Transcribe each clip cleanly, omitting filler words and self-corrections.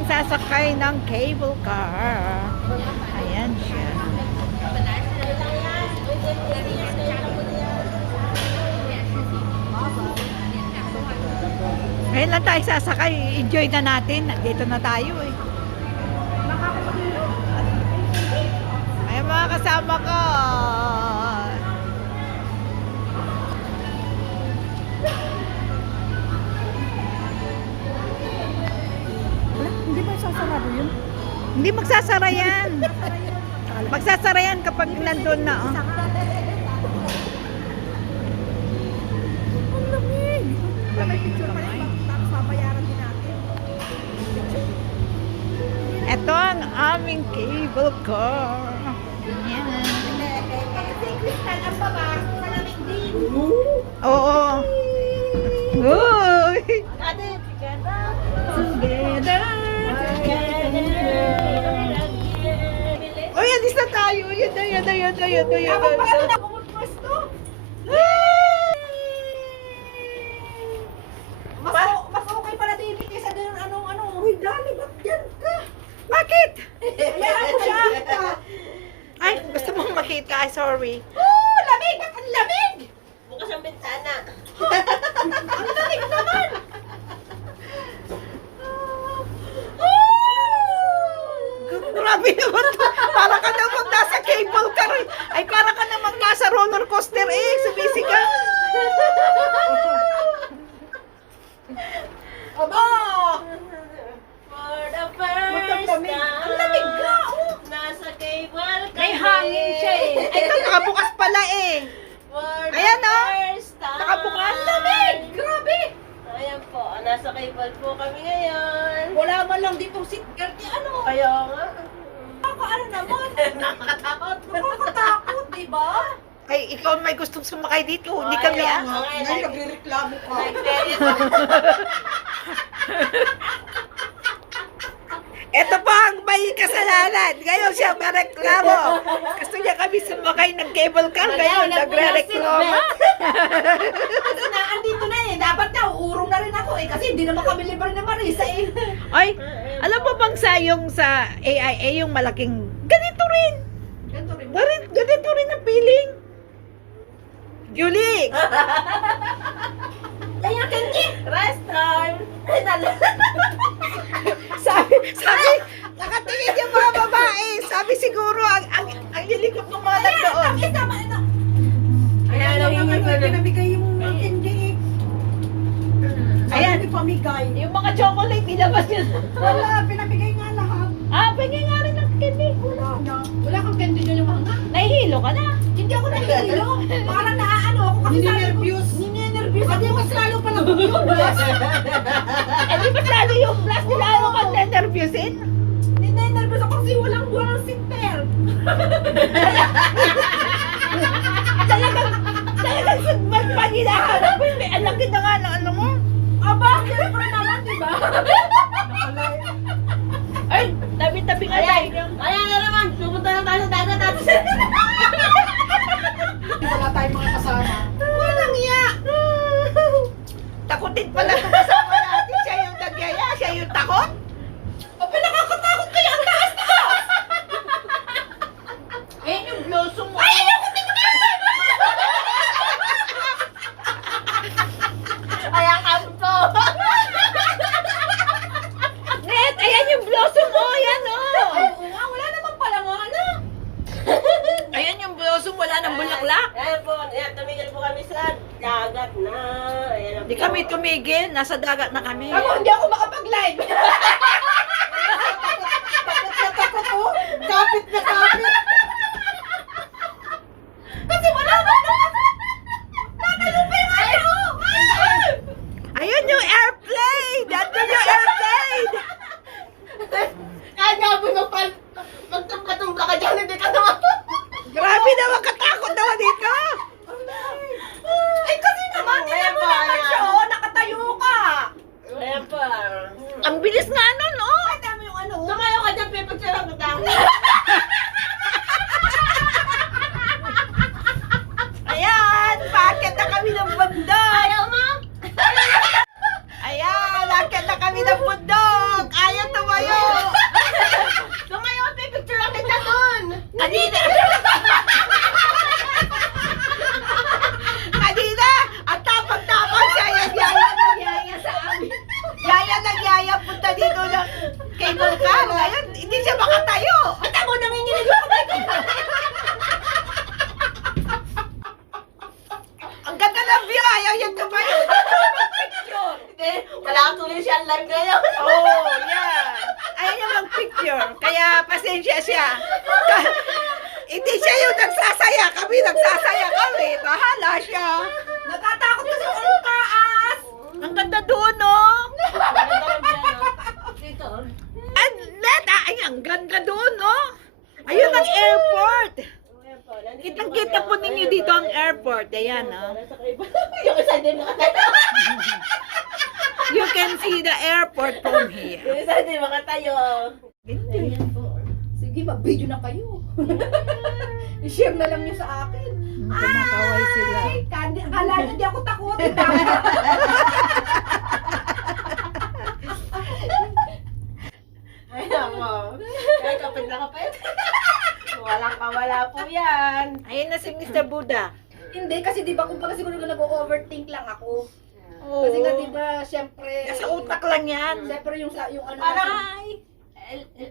kaming sasakay ng cable car. Ayan siya. Ngayon lang tayo sasakay. Enjoy na natin. Dito na tayo eh. Ay mga kasama ko. Hindi ba sasarado yun? Hindi magsasara yan. Magsasara yan kapag nandun na. Oh. Ang lamig! May picture pa rin. Tapos papayaran din natin. Ito ang aming cable car. Yan. Crystal ang baba. Malamig din. Oo. Uy! Uy, alis na tayo. Yun na. Ako pa ito na pumupwesto. Mas okay pala din kaysa din ano. Uy, Dali, ba't yan ka? Bakit? Hayaan mo siya. Ay, gusto mong makita. Ay, sorry. Lamig! Ba't ang lamig? Bukas ang bintana. Ang lamig naman! Grabe naman to. Para ka namang nasa cable car. Ay, para ka namang nasa roller coaster eh. Sumisigaw. Aba! For the first Lamig. time. Ang lamig ka, oh! Nasa cable kami. May hangin siya eh. Ay, ito nakabukas pala eh. For the Ayan, oh. first time. Nakabukas. Ang lamig! Grabe! Ayan po, nasa cable po kami ngayon. Wala man lang ditong seatbelt ni ano. Kaya nga. Ano naman? Nakakatakot. Nakakatakot, di ba? Ay, ikaw may gustong sumakay dito. Hindi kami ah. Ngayon nagre-reklamo ka. Ito pa ang may kasalanan. Ngayon siya mareklamo. Gusto niya kami sumakay ng cable car. Ngayon nagre-reklamo. Kasi na, andito na eh. Dapat na, uurong na rin ako eh. Kasi hindi naman kami libre na Marisa eh. Ay, alam mo bang sa AIA yung malaking ganito rin. Ganito rin. Ganito rin ang feeling. Julie! Kaya kanti! Rest time. Sabi, nakatingin yung mga babae. Sabi siguro, ang lilikot ng mga nagdoon. Tama ito. Ayan, Ayan lang nangingi ano, ko na. pinamigay yung hindi eh. Ayan. Sabi ni pamigay. Yung mga chocolate, nilabas yun. Wala, pinamigay nga lahat. Pwede nga rin ng candy. Wala na. Wala kang candy dyan yung mga. Nahihilo ka na. Hindi ako nahihilo. Parang naaano ako kasi Nininervyos. Sabi mas lalo pa lang yung blast. Eh, di ba lalo yung blast nila ako kang nervousin? Nininervyos ako kasi walang seatbelt. Talagang sugbat pa hinahanap mo. Ang laki na nga ng ano mo. Aba, siyempre naman, di ba? Ay, tabi-tabi nga tayo. Ayan na naman, pupunta na tayo sa dagat natin. Wala tayong mga kasama. Walang iya. Takutin pala itong kasama natin. Siya yung nagyaya, siya yung takot. O, pinakakatakot kayo ang taas na! Eh, yung blossom mo. Ay, ayoko, di ko na! Ayan kami po. Net, ayan yung blossom mo. Ayan o. Oo nga, wala naman pala nga, ano? Ayan yung blossom. Wala nang bulaklak. Ayan po, ayan, tumigil po kami sa dagat na. Ayan na Di po. kami tumigil. Nasa dagat na kami. Ako, hindi ako makapag-live. Takot na takot ko. Kapit na kapit. Kasi wala na. Natayo pa yung ano. Ayun yung airplane. Nandun yung airplane. Kaya mo nung magtumba-tumba ka dyan, hindi ka naman. Grabe naman. Katakot naman dito. Ay, kasi naman, tingnan mo naman siya, oh. Nakatayo ka. Ayan pa. Ang bilis nga ano. official live ngayon. Oh, yeah. Ayaw niya mag-picture. Kaya pasensya siya. Hindi siya yung nagsasaya. Kami nagsasaya kami. Bahala siya. Natatakot kasi ang taas. Ang ganda doon, no? Dito. Ang neta, ay, ang ganda doon, no? Ayun ang airport. Kitang-kita po ninyo dito ang airport. Ayan, no? Yung isa din nakatayo. You can see the airport from here. Yung isa din makatayo. Sige, mag-video na kayo. I-share na lang niyo sa akin. Kumakaway sila. Ay, Candy, akala niyo di ako takot. Ay, ako. Kaya kapit na kapit. Walang kawala po yan. Ayun na si Mr. Buddha. Hindi, kasi di ba kumbaga siguro nag-overthink lang ako. Oo. Kasi nga di ba, syempre, Nasa utak lang yan. syempre yung ano, Parang,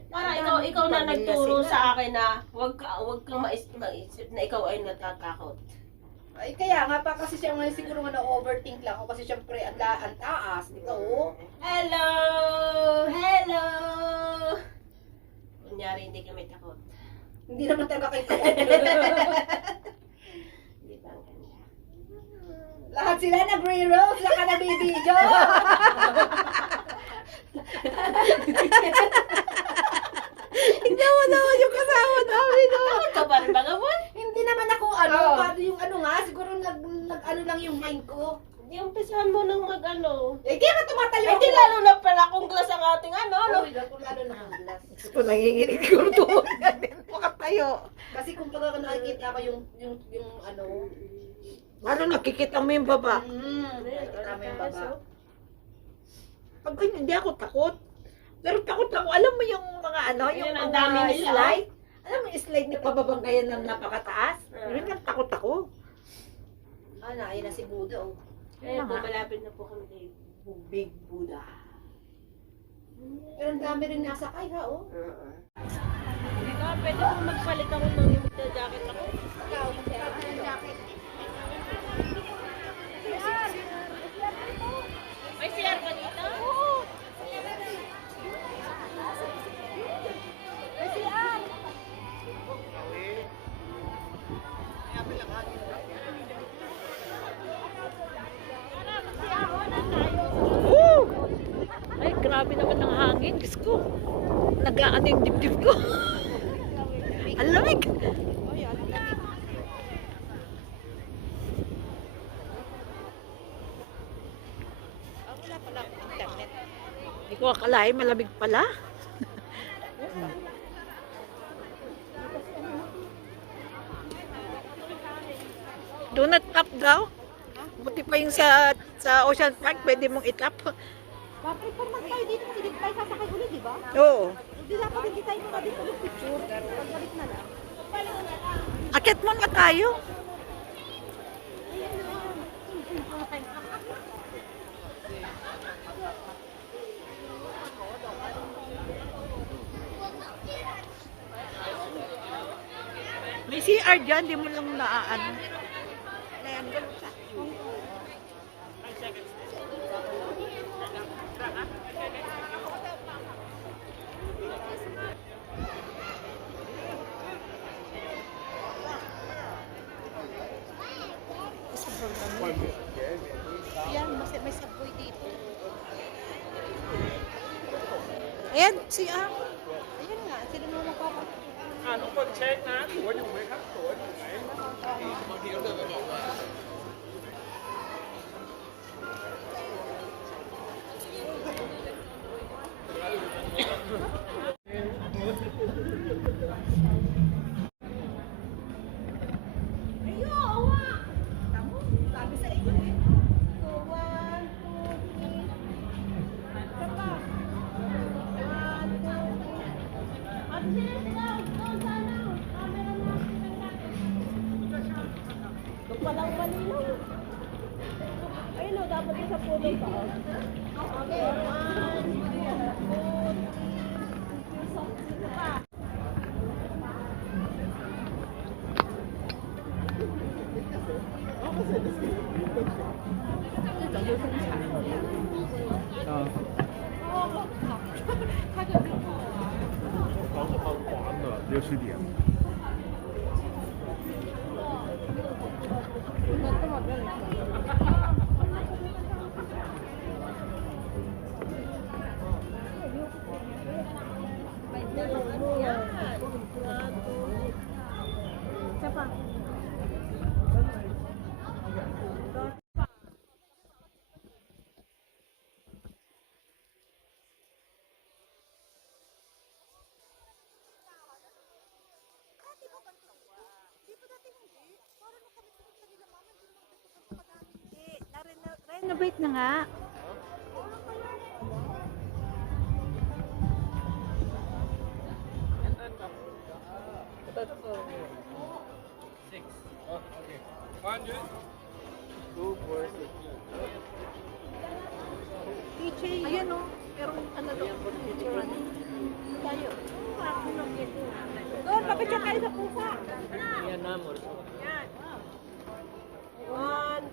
parang ikaw na nagturo sa akin na wag kang maisip na ikaw ay natatakot. ay kaya nga pa kasi siya nga siguro nga na-overthink lang ako kasi syempre ang taas, di ba oh? Hello! Hello! Kunyari hindi kami takot. Hindi naman talaga kayo takot. Hindi ba ang kanya? Lahat sila nag-re-roll, sila ka nabibidyo. Tingnan mo naman yung kasama namin, no? Takot ka ba rin ba gamon? Hindi naman ako parang yung nga, siguro nag-ano lang yung mind ko. Hindi umpisahan mo nang mag-ano. Eh, kaya ka tumatayo Ay, di lalo na pala kung glass ang ating ano, no? Uy, lalo na ang glass. Gusto ko nanginginig ko doon. Makatayo. Kasi kung pagka nakikita ko yung ano, Lalo nakikita mo yung baba. nakikita mo yung baba. Pag ganyan, hindi ako takot. Pero takot ako. Alam mo yung mga ano, yung Ayun, ang mga dami nila. slide? Alam mo yung slide na pababang kaya ng napakataas? Yun lang takot ako. Ayun na si Buddha, oh. Kaya po, malapit na po kami kay Big Buddha. Pero ang dami rin nasakay, ha, oh. Ikaw, pwede mo magpalit ako ng jacket ako. May CR ba dito? Woo! Ay, grabe naman ang hangin. Diyos ko. Nag-aano yung dibdib ko. Ang lamig. Wala pala akong internet. Hindi ko akalain malamig pala. Do not tap daw. Buti pa yung sa Ocean Park, pwede mong itap. Bakit pa naman tayo dito kasi dito tayo sasakay ulit, di ba? Oo. Hindi dapat hindi tayo mga dito mag-picture. Pagbalik na lang. Akit muna tayo. May CR dyan, di mo lang naaano. Ayan, ganun siya. Yan, may subway dito. Ayan, CR. Ayun nga, sila mo magpapag... ทุกคนเช็คนะตั๋วอยู่ไหมครับตั๋วอยู่ไหนบางทีก็เดินไปบอกว่า Sabi sa iyo eh. Walang malinaw. Ayun o, dapat yung sa puno pa. Okay, 1, 2, 3. 20点。 Renovate na nga. Ayan o. Pero ano doon? Tayo. Doon, papicture kayo sa pusa. Yan. 1,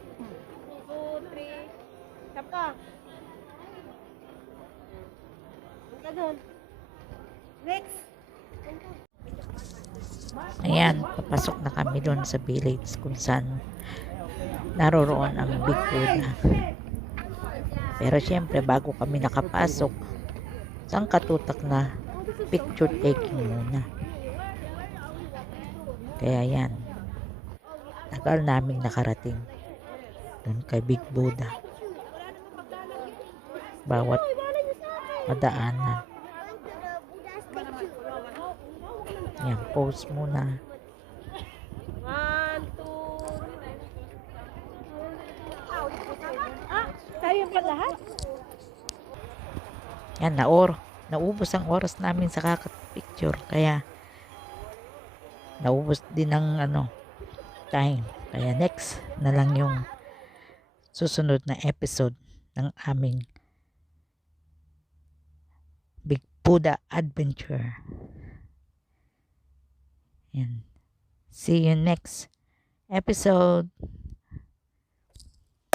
2, 3. Tapa. Punta doon. Next. Ayan, papasok na kami doon sa village kung saan naroroon ang Big Buddha. Pero syempre, bago kami nakapasok, isang katutak na picture taking muna. Kaya yan, tagal naming nakarating doon kay Big Buddha. Bawat madaanan. Yan, pose muna. 1, 2. Tayo pa lahat. Yan, naubos ang oras namin sa kakapicture. Kaya, naubos din ang time. Kaya next na lang yung susunod na episode ng aming Big Buddha Adventure. Yan. See you next episode.